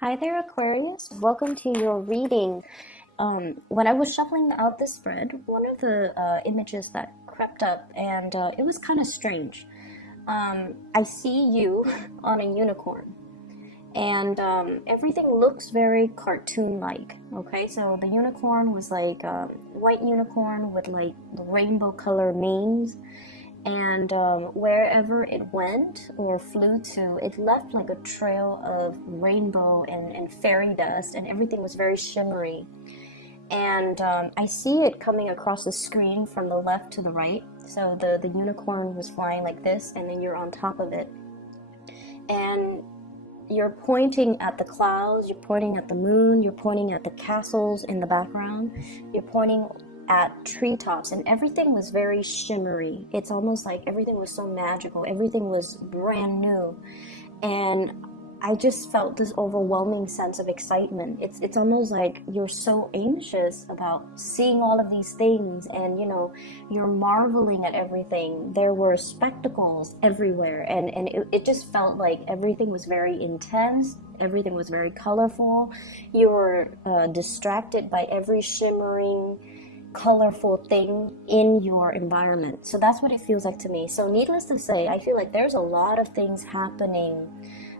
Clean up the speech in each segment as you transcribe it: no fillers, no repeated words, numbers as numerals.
Hi there, Aquarius. Welcome to your reading. When I was shuffling out the spread, one of the images that crept up, and it was kind of strange. I see you on a unicorn, and everything looks very cartoon-like. Okay, so the unicorn was like a white unicorn with like rainbow color manes, and wherever it went or flew to, it left like a trail of rainbow and fairy dust, and everything was very shimmery. And I see it coming across the screen from the left to the right. So the unicorn was flying like this, and then you're on top of it. And you're pointing at the clouds, you're pointing at the moon, you're pointing at the castles in the background, you're pointing at treetops, and everything was very shimmery. It's almost like everything was so magical, everything was brand new. And I just felt this overwhelming sense of excitement. It's almost like you're so anxious about seeing all of these things, and you're marveling at everything. There were spectacles everywhere, and it just felt like everything was very intense, everything was very colorful. You were distracted by every shimmering colorful thing in your environment. So that's what it feels like to me. So needless to say, I feel like there's a lot of things happening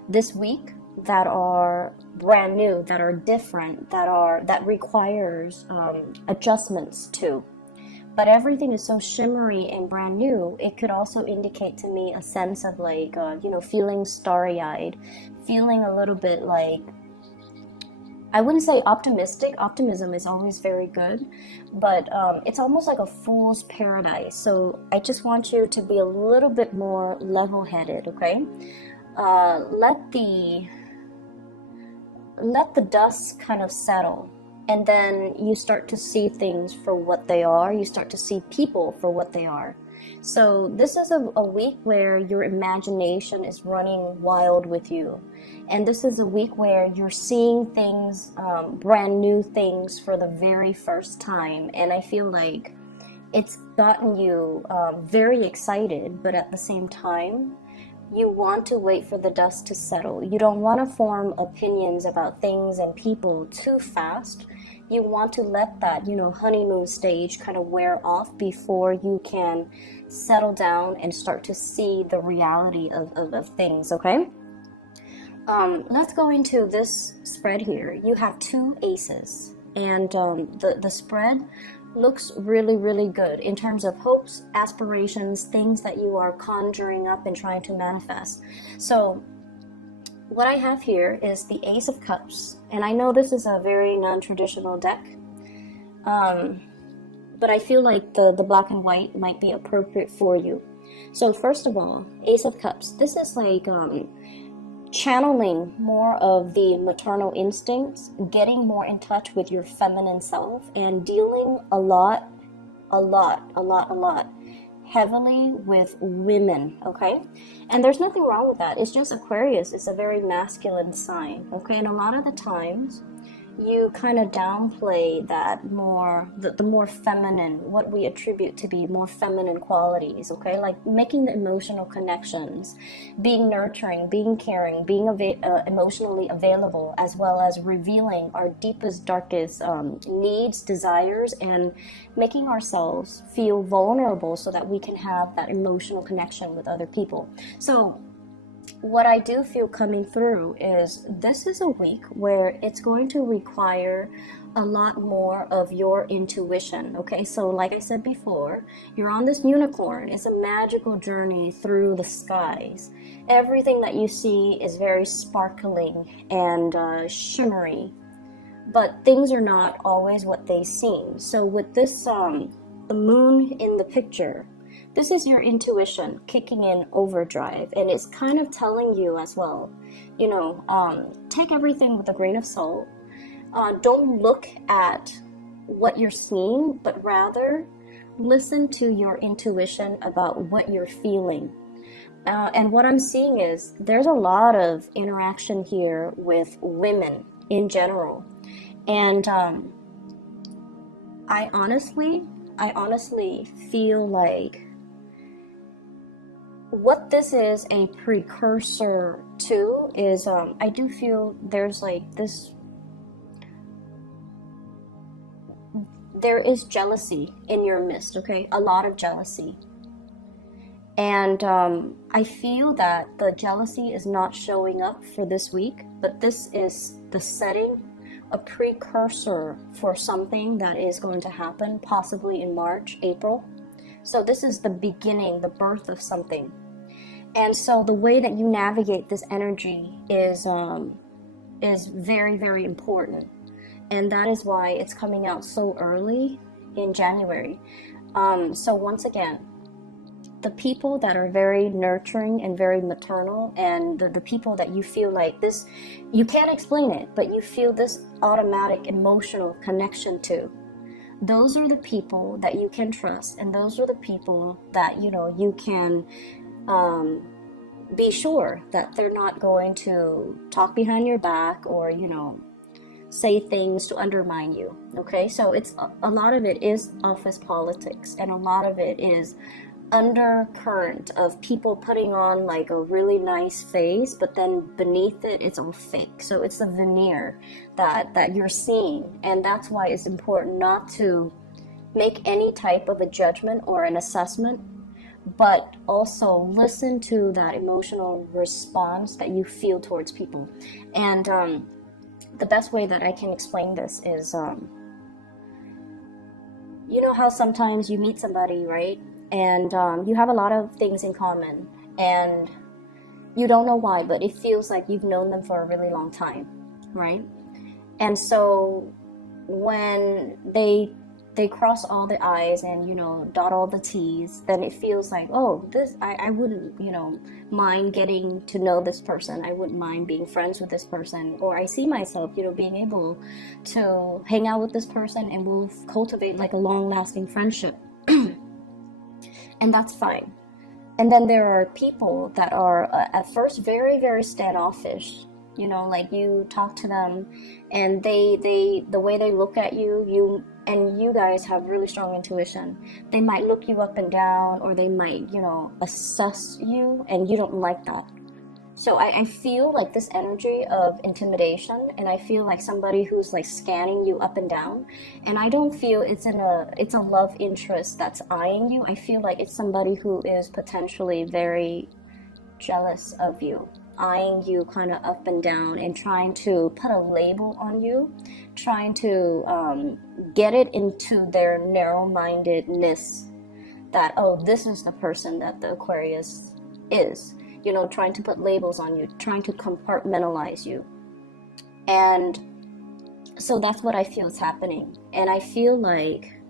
this week that are brand new, that are different, that requires adjustments to. But everything is so shimmery and brand new. It could also indicate to me a sense of like feeling starry-eyed, feeling a little bit like, I wouldn't say optimistic. Optimism is always very good, but it's almost like a fool's paradise. So I just want you to be a little bit more level-headed, okay? Let the dust kind of settle, and then you start to see things for what they are. You start to see people for what they are. So this is a week where your imagination is running wild with you. And this is a week where you're seeing things, brand new things for the very first time. And I feel like it's gotten you very excited, but at the same time, you want to wait for the dust to settle. You don't want to form opinions about things and people too fast. You want to let that, honeymoon stage kind of wear off before you can settle down and start to see the reality of things, okay? Let's go into this spread here. You have two aces, and the spread looks really, really good in terms of hopes, aspirations, things that you are conjuring up and trying to manifest. So what I have here is the Ace of Cups, and I know this is a very non-traditional deck, but I feel like the black and white might be appropriate for you. So first of all, Ace of Cups, this is like channeling more of the maternal instincts, getting more in touch with your feminine self, and dealing a lot heavily with women, okay? And there's nothing wrong with that. It's just Aquarius is a very masculine sign, okay? And a lot of the times you kind of downplay that more, the more feminine, what we attribute to be more feminine qualities, okay? Like making the emotional connections, being nurturing, being caring, being emotionally available, as well as revealing our deepest, darkest needs, desires, and making ourselves feel vulnerable so that we can have that emotional connection with other people. So what I do feel coming through is this is a week where it's going to require a lot more of your intuition, okay? So like I said before, you're on this unicorn. It's a magical journey through the skies. Everything that you see is very sparkling and shimmery, but things are not always what they seem. So with this, the moon in the picture, this is your intuition kicking in overdrive, and it's kind of telling you as well, take everything with a grain of salt. Don't look at what you're seeing, but rather listen to your intuition about what you're feeling. And what I'm seeing is there's a lot of interaction here with women in general. And I honestly feel like what this is a precursor to is, I do feel there's like this, there is jealousy in your midst, okay? A lot of jealousy. And I feel that the jealousy is not showing up for this week, but this is the setting, a precursor for something that is going to happen possibly in March, April. So this is the beginning, the birth of something. And so the way that you navigate this energy is very, very important. And that is why it's coming out so early in January. So once again, the people that are very nurturing and very maternal, and the people that you feel like this, you can't explain it, but you feel this automatic emotional connection to, those are the people that you can trust, and those are the people that, you know, you can be sure that they're not going to talk behind your back or, you know, say things to undermine you. Okay, so it's a lot of it is office politics, and a lot of it is undercurrent of people putting on like a really nice face, but then beneath it it's all fake. So it's the veneer that you're seeing, and that's why it's important not to make any type of a judgment or an assessment, but also listen to that emotional response that you feel towards people. And the best way that I can explain this is, you know how sometimes you meet somebody, right? And you have a lot of things in common, and you don't know why, but it feels like you've known them for a really long time, right? And so when they cross all the I's and, you know, dot all the T's, then it feels like, oh, this, I wouldn't, you know, mind getting to know this person. I wouldn't mind being friends with this person. Or I see myself, you know, being able to hang out with this person, and we'll cultivate like a long-lasting friendship. And that's fine. And then there are people that are at first very, very standoffish. You know, like you talk to them, and they the way they look at you guys have really strong intuition. They might look you up and down, or they might, you know, assess you, and you don't like that. So I feel like this energy of intimidation, and I feel like somebody who's like scanning you up and down, and I don't feel it's a love interest that's eyeing you. I feel like it's somebody who is potentially very jealous of you, eyeing you kind of up and down, and trying to put a label on you, trying to get it into their narrow-mindedness that, oh, this is the person that the Aquarius is. You know, trying to put labels on you, trying to compartmentalize you. And so that's what I feel is happening. And I feel like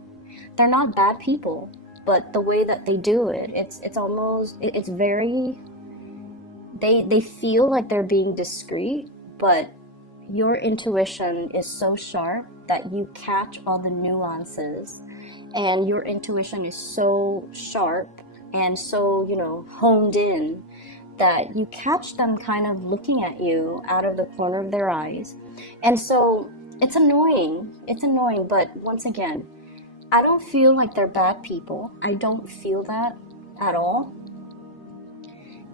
they're not bad people, but the way that they do it, it's almost, it's very, they feel like they're being discreet, but your intuition is so sharp that you catch all the nuances, and your intuition is so sharp and so, you know, honed in, that you catch them kind of looking at you out of the corner of their eyes. And so it's annoying, but once again, I don't feel like they're bad people. I don't feel that at all.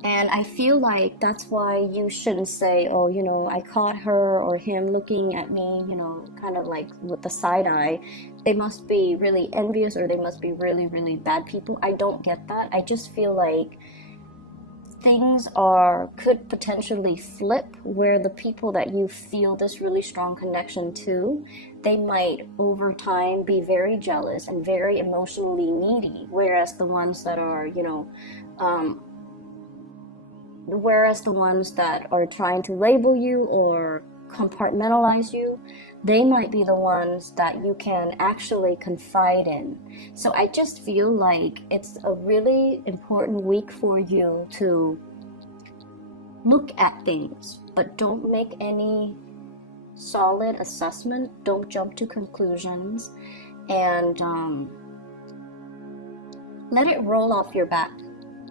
And I feel like that's why you shouldn't say, oh, you know, I caught her or him looking at me, you know, kind of like with the side eye. They must be really envious, or they must be really, really bad people. I don't get that. I just feel like things could potentially flip, where the people that you feel this really strong connection to, they might over time be very jealous and very emotionally needy, whereas the ones that are, you know, whereas the ones that are trying to label you or compartmentalize you, they might be the ones that you can actually confide in. So I just feel like it's a really important week for you to look at things, but don't make any solid assessment. Don't jump to conclusions, and let it roll off your back.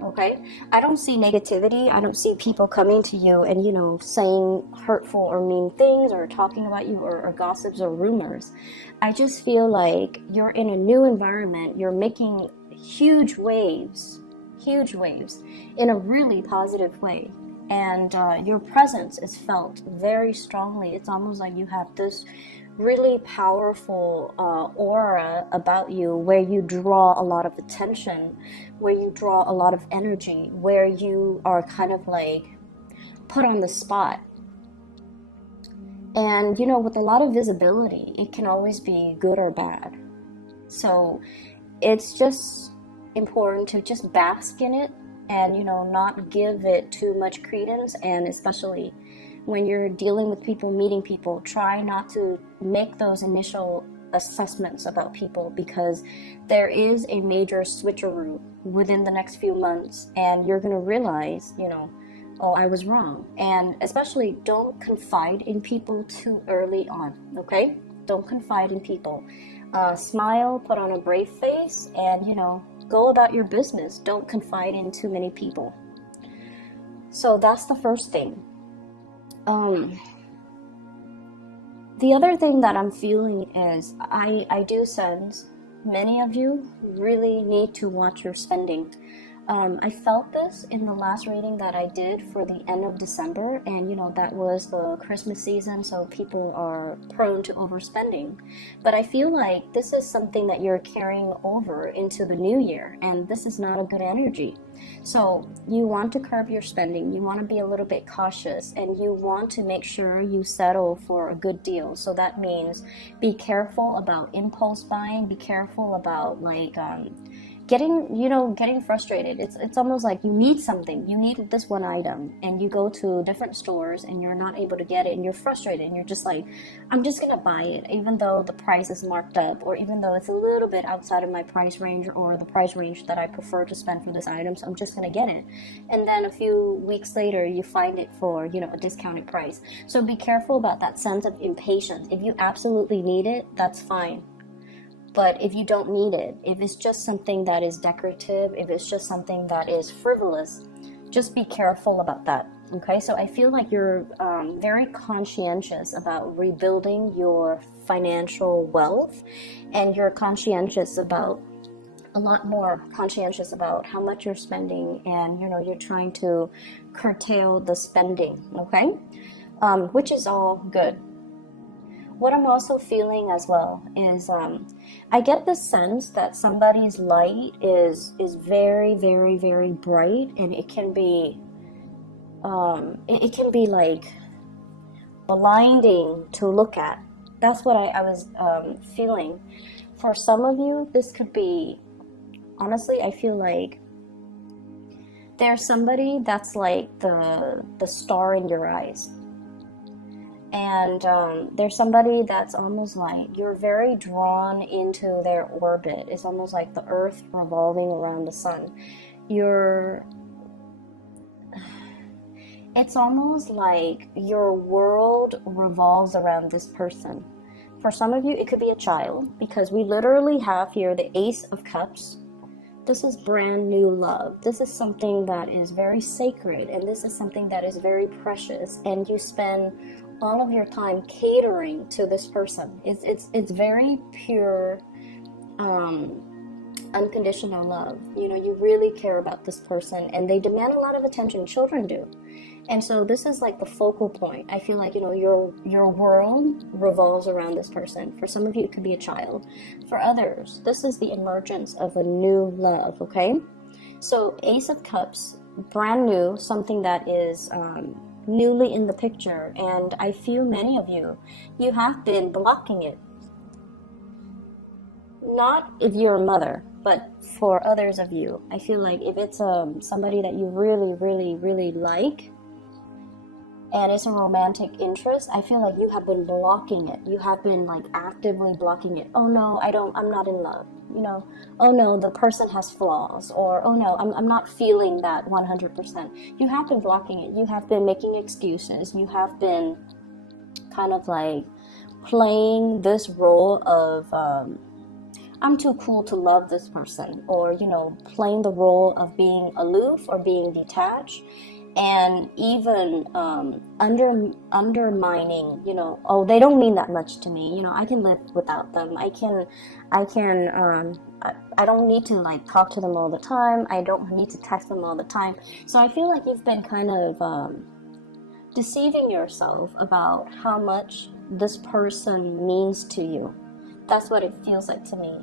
Okay, I don't see negativity. I don't see people coming to you and, you know, saying hurtful or mean things, or talking about you, or gossips or rumors. I just feel like you're in a new environment. You're making huge waves, huge waves in a really positive way. And your presence is felt very strongly. It's almost like you have this really powerful aura about you, where you draw a lot of attention, where you draw a lot of energy, where you are kind of like put on the spot. And you know, with a lot of visibility, it can always be good or bad. So it's just important to just bask in it, and you know, not give it too much credence. And especially when you're dealing with people, meeting people, try not to make those initial assessments about people, because there is a major switcheroo within the next few months, and you're going to realize, you know, oh, I was wrong. And especially don't confide in people too early on, okay? Don't confide in people. Smile, put on a brave face, and you know, go about your business. Don't confide in too many people. So that's the first thing. The other thing that I'm feeling is I do sense many of you really need to watch your spending. I felt this in the last reading that I did for the end of December, and you know, that was the Christmas season, so people are prone to overspending. But I feel like this is something that you're carrying over into the new year, and this is not a good energy. So you want to curb your spending, you want to be a little bit cautious, and you want to make sure you settle for a good deal. So that means be careful about impulse buying, be careful about like getting frustrated. It's almost like you need something, you need this one item, and you go to different stores and you're not able to get it, and you're frustrated, and you're just like, I'm just gonna buy it even though the price is marked up, or even though it's a little bit outside of my price range, or the price range that I prefer to spend for this item, so I'm just gonna get it. And then a few weeks later you find it for, you know, a discounted price. So be careful about that sense of impatience. If you absolutely need it, that's fine. But if you don't need it, if it's just something that is decorative, if it's just something that is frivolous, just be careful about that, okay? So I feel like you're very conscientious about rebuilding your financial wealth, and you're conscientious about a lot more conscientious about how much you're spending, and you know, you're trying to curtail the spending, okay? Which is all good. What I'm also feeling as well is I get the sense that somebody's light is very, very, very bright, and it can be like blinding to look at. That's what I was feeling. For some of you, this could be, honestly, I feel like there's somebody that's like the star in your eyes. And there's somebody that's almost like you're very drawn into their orbit. It's almost like the earth revolving around the sun. It's almost like your world revolves around this person. For some of you, it could be a child, because we literally have here the Ace of Cups. This is brand new love. This is something that is very sacred, and this is something that is very precious, and you spend all of your time catering to this person. It's very pure, unconditional love. You know, you really care about this person, and they demand a lot of attention. Children do. And so this is like the focal point. I feel like, you know, your world revolves around this person. For some of you, it could be a child. For others, this is the emergence of a new love, okay? So Ace of Cups, brand new, something that is newly in the picture. And I feel many of you have been blocking it. Not if you're a mother, but for others of you, I feel like if it's somebody that you really, really, really like, and it's a romantic interest, I feel like you have been blocking it. You have been like actively blocking it. Oh no, I'm not in love. You know, oh no, the person has flaws, or oh no, I'm not feeling that 100%. You have been blocking it. You have been making excuses. You have been kind of like playing this role of I'm too cool to love this person, or, you know, playing the role of being aloof or being detached. and even undermining, oh, they don't mean that much to me, I can live without them. I don't need to like talk to them all the time. I don't need to text them all the time. So I feel like you've been kind of deceiving yourself about how much this person means to you. That's what it feels like to me.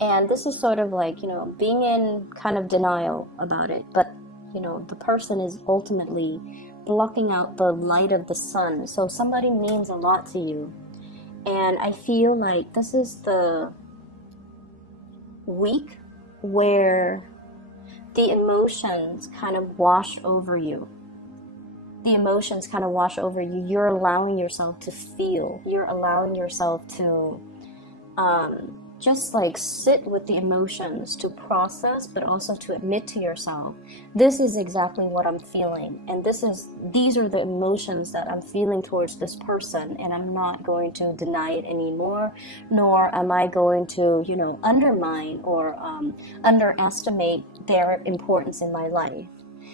And this is sort of like, being in kind of denial about it. But, the person is ultimately blocking out the light of the sun. So somebody means a lot to you. And I feel like this is the week where the emotions kind of wash over you. The emotions kind of wash over you. You're allowing yourself to feel. You're allowing yourself to just like sit with the emotions, to process, but also to admit to yourself, this is exactly what I'm feeling, and these are the emotions that I'm feeling towards this person, and I'm not going to deny it anymore, nor am I going to, undermine or underestimate their importance in my life.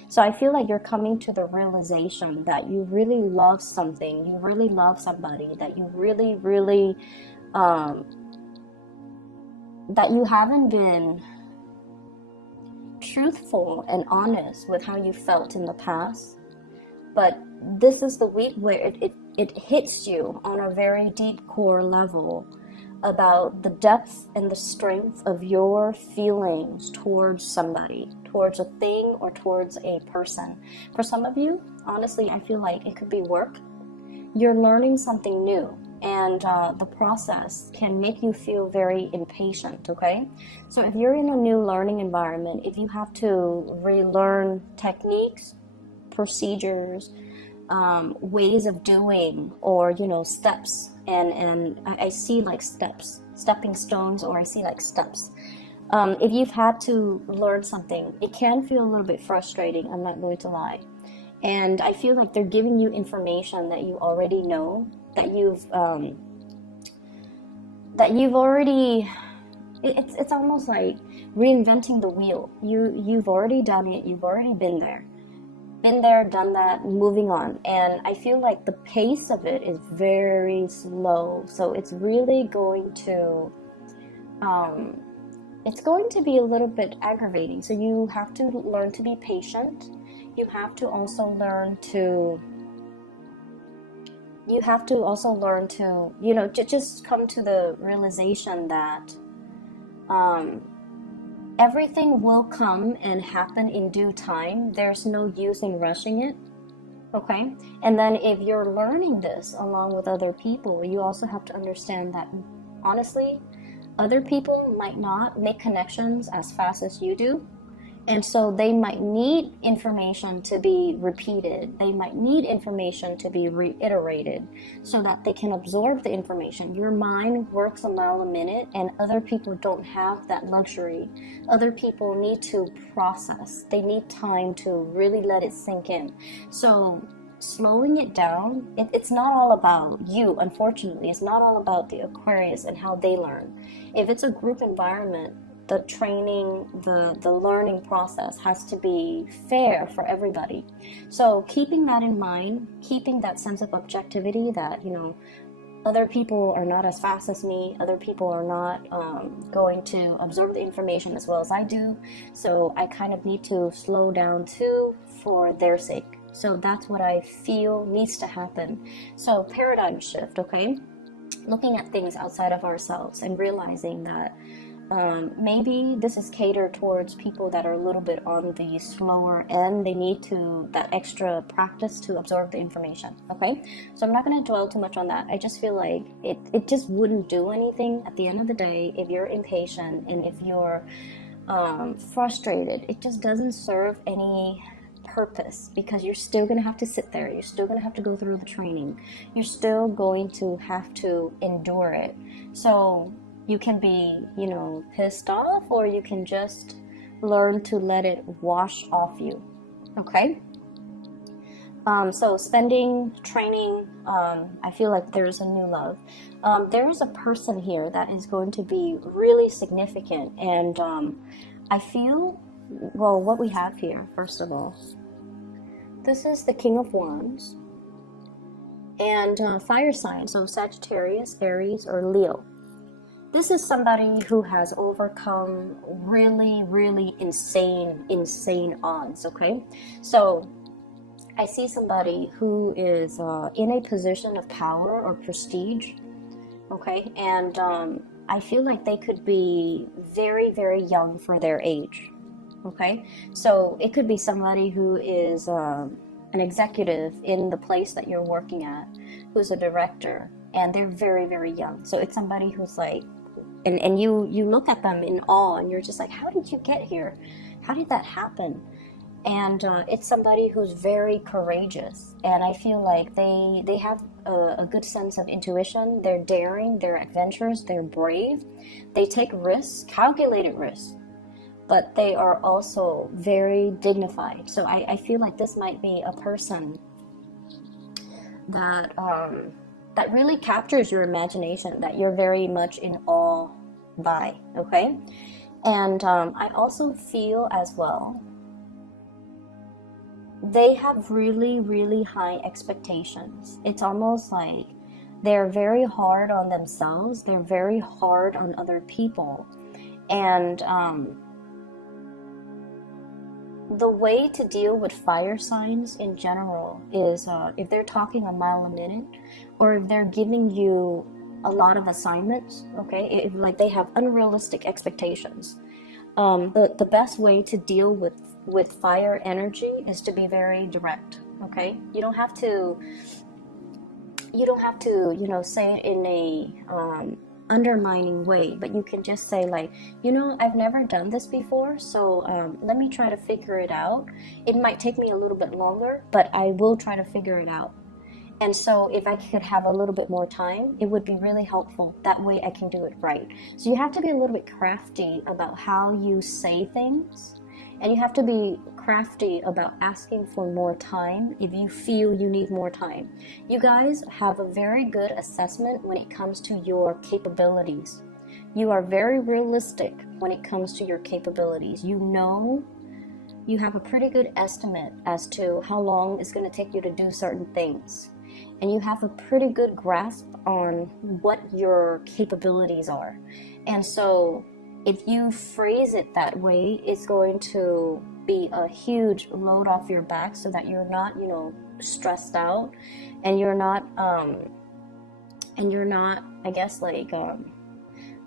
So I feel like you're coming to the realization that you really love something, you really love somebody, that you really, really that you haven't been truthful and honest with how you felt in the past. But this is the week where it hits you on a very deep core level about the depth and the strength of your feelings towards somebody, towards a thing, or towards a person. For some of you, honestly, I feel like it could be work. You're learning something new, and the process can make you feel very impatient, okay? So if you're in a new learning environment, if you have to relearn techniques, procedures, ways of doing, or, steps, and I see like steps, stepping stones, or I see like steps. If you've had to learn something, it can feel a little bit frustrating, I'm not going to lie. And I feel like they're giving you information that you already know, that you've already, it's almost like reinventing the wheel. You've already done it, you've already been there, done that, moving on. And I feel like the pace of it is very slow, so it's really going to be a little bit aggravating. So you have to learn to be patient. You have to also learn to just come to the realization that everything will come and happen in due time. There's no use in rushing it, okay? And then if you're learning this along with other people, you also have to understand that, honestly, other people might not make connections as fast as you do. And so they might need information to be repeated. They might need information to be reiterated so that they can absorb the information. Your mind works a mile a minute, and other people don't have that luxury. Other people need to process. They need time to really let it sink in. So slowing it down, it's not all about you, unfortunately. It's not all about the Aquarius and how they learn. If it's a group environment, the training, the learning process has to be fair for everybody. So keeping that in mind, keeping that sense of objectivity that, other people are not as fast as me, other people are not going to absorb the information as well as I do, so I kind of need to slow down too for their sake. So that's what I feel needs to happen. So paradigm shift, okay? Looking at things outside of ourselves and realizing that maybe this is catered towards people that are a little bit on the slower end. They need that extra practice to absorb the information, okay? So I'm not going to dwell too much on that. I just feel like it just wouldn't do anything at the end of the day if you're impatient and if you're frustrated. It just doesn't serve any purpose, because you're still going to have to sit there. You're still going to have to go through the training. You're still going to have to endure it. So you can be, pissed off, or you can just learn to let it wash off you, okay? So spending, training, I feel like there's a new love. There is a person here that is going to be really significant, and I feel, well, what we have here, first of all, this is the King of Wands. And fire sign, so Sagittarius, Aries, or Leo. This is somebody who has overcome really, really insane odds, okay? So I see somebody who is in a position of power or prestige, okay? And I feel like they could be very, very young for their age, okay? So it could be somebody who is an executive in the place that you're working at, who's a director, and they're very, very young. So it's somebody who's like, and you look at them in awe, and you're just like, how did you get here? How did that happen? And it's somebody who's very courageous, and I feel like they have a good sense of intuition. They're daring, they're adventurous, they're brave, they take risks, calculated risks, but they are also very dignified. So I feel like this might be a person that that really captures your imagination, that you're very much in awe by, okay? And I also feel as well, they have really, really high expectations. It's almost like they're very hard on themselves, they're very hard on other people. And the way to deal with fire signs in general is if they're talking a mile a minute, or if they're giving you a lot of assignments, okay, if like they have unrealistic expectations, the best way to deal with fire energy is to be very direct, okay? You don't have to say it in a undermining way, but you can just say like, I've never done this before, so let me try to figure it out. It might take me a little bit longer, but I will try to figure it out. And so if I could have a little bit more time, it would be really helpful. That way I can do it right. So you have to be a little bit crafty about how you say things, and you have to be crafty about asking for more time if you feel you need more time. You guys have a very good assessment when it comes to your capabilities. You are very realistic when it comes to your capabilities. You have a pretty good estimate as to how long it's going to take you to do certain things. And you have a pretty good grasp on what your capabilities are. And so if you phrase it that way, it's going to be a huge load off your back, so that you're not, stressed out, and you're not, I guess, like,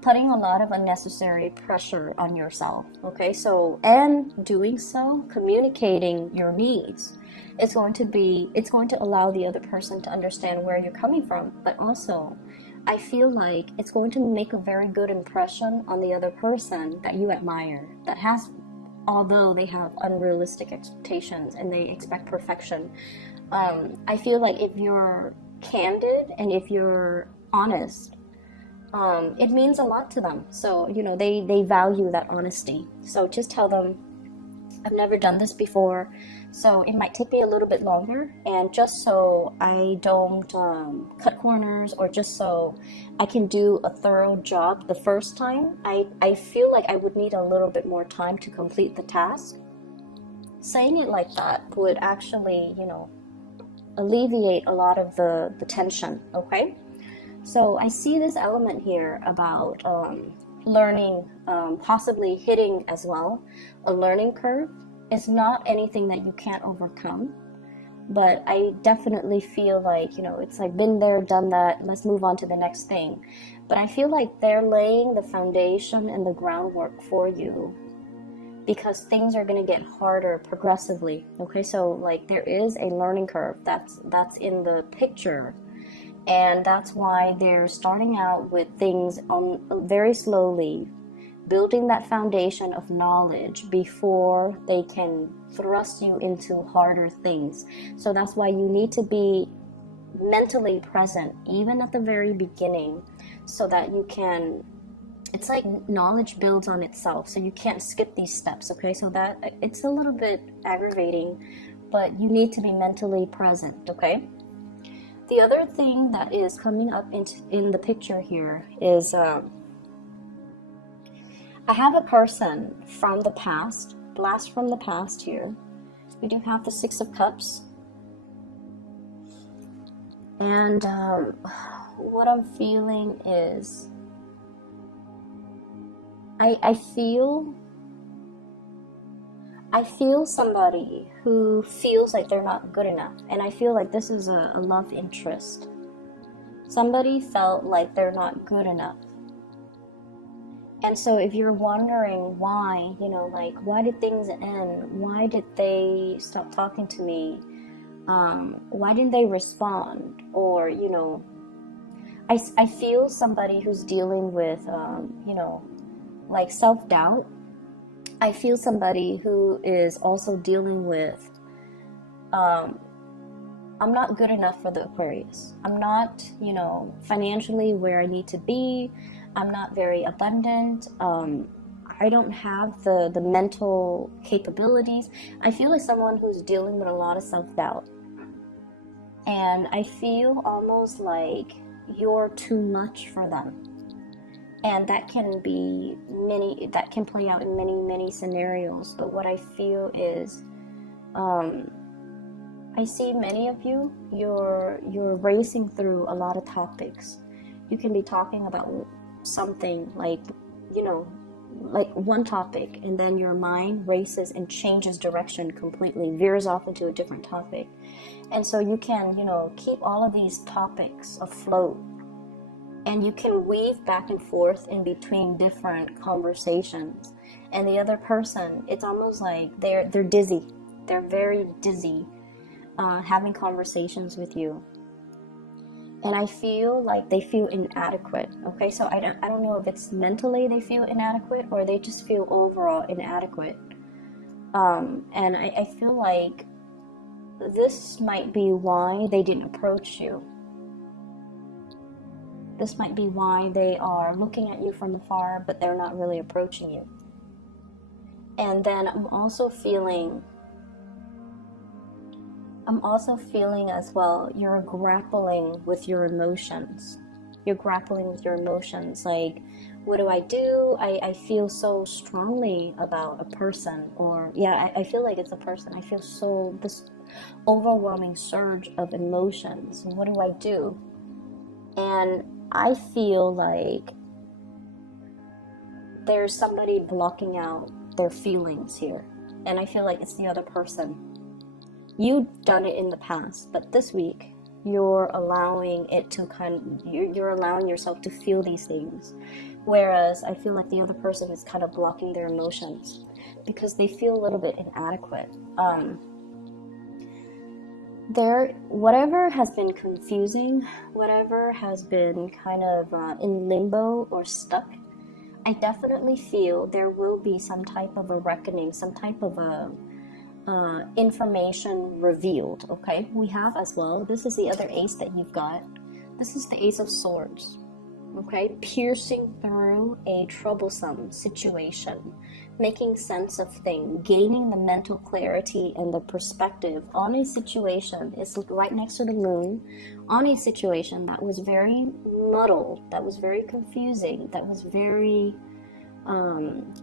putting a lot of unnecessary pressure on yourself, okay? So, and doing so, communicating your needs, it's going to allow the other person to understand where you're coming from, but also, I feel like it's going to make a very good impression on the other person that you admire, although they have unrealistic expectations and they expect perfection. I feel like if you're candid and if you're honest, it means a lot to them. So, they value that honesty. So just tell them, I've never done this before, so it might take me a little bit longer, and just so I don't cut corners, or just so I can do a thorough job the first time, I feel like I would need a little bit more time to complete the task. Saying it like that would actually, alleviate a lot of the tension, okay? So I see this element here about learning, possibly hitting as well a learning curve. It's not anything that you can't overcome, but I definitely feel like, it's like been there, done that, let's move on to the next thing. But I feel like they're laying the foundation and the groundwork for you, because things are going to get harder progressively, okay? So like there is a learning curve that's in the picture. And that's why they're starting out with things very slowly, building that foundation of knowledge before they can thrust you into harder things. So that's why you need to be mentally present, even at the very beginning, so that you can, it's like knowledge builds on itself, so you can't skip these steps, okay? So that, it's a little bit aggravating, but you need to be mentally present, okay? The other thing that is coming up in the picture here is I have a person from the past, blast from the past here. We do have the Six of Cups, And what I'm feeling is I feel somebody who feels like they're not good enough, and I feel like this is a love interest. Somebody felt like they're not good enough. And so if you're wondering why, you know, like, why did things end? Why did they stop talking to me? Why didn't they respond? Or, you know, I feel somebody who's dealing with, you know, like self-doubt. I feel somebody who is also dealing with, I'm not good enough for the Aquarius. I'm not, you know, financially where I need to be. I'm not very abundant. I don't have the mental capabilities. I feel like someone who's dealing with a lot of self-doubt. And I feel almost like you're too much for them. And that can play out in many scenarios. But what I feel is, I see many of you, you're racing through a lot of topics. You can be talking about something like, you know, like one topic, and then your mind races and changes direction completely, veers off into a different topic. And so you can, you know, keep all of these topics afloat, and you can weave back and forth in between different conversations. And the other person, it's almost like they're dizzy. They're very dizzy having conversations with you. And I feel like they feel inadequate. Okay, so I don't know if it's mentally they feel inadequate or they just feel overall inadequate. And I feel like this might be why they didn't approach you. This might be why they are looking at you from afar, but they're not really approaching you. And then I'm also feeling as well, you're grappling with your emotions. You're grappling with your emotions. Like, what do? I feel so strongly about a person, or yeah, I feel like it's a person. I feel this overwhelming surge of emotions. What do I do? And I feel like there's somebody blocking out their feelings here. And I feel like it's the other person. You've done it in the past, but this week you're allowing it to you're allowing yourself to feel these things. Whereas I feel like the other person is kind of blocking their emotions because they feel a little bit inadequate. Whatever has been confusing, whatever has been kind of in limbo or stuck, I definitely feel there will be some type of a reckoning, some type of a information revealed. Okay, we have as well, this is the other ace that you've got. This is the Ace of Swords. Okay, piercing through a troublesome situation, making sense of things, gaining the mental clarity and the perspective on a situation. It's right next to the moon, on a situation that was very muddled, that was very confusing, that was very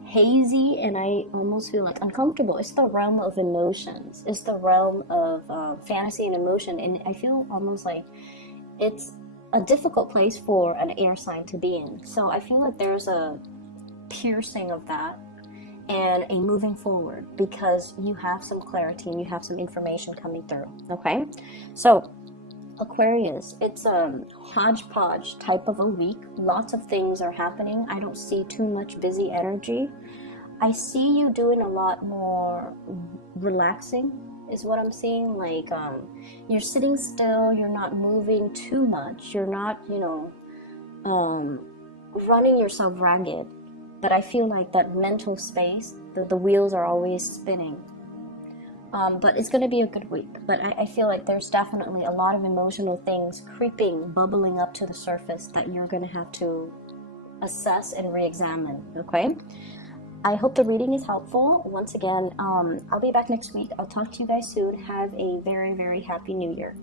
hazy, and I almost feel like uncomfortable. It's the realm of emotions. It's the realm of fantasy and emotion, and I feel almost like it's a difficult place for an air sign to be in. So I feel like there's a piercing of that and a moving forward because you have some clarity and you have some information coming through. Okay, so Aquarius, it's a hodgepodge type of a week. Lots of things are happening. I don't see too much busy energy. I see you doing a lot more relaxing is what I'm seeing. Like you're sitting still, you're not moving too much, you're not, you know, running yourself ragged. But I feel like that mental space, the wheels are always spinning. But it's going to be a good week. But I feel like there's definitely a lot of emotional things creeping, bubbling up to the surface that you're going to have to assess and re-examine, okay? I hope the reading is helpful. Once again, I'll be back next week. I'll talk to you guys soon. Have a very, very happy New Year.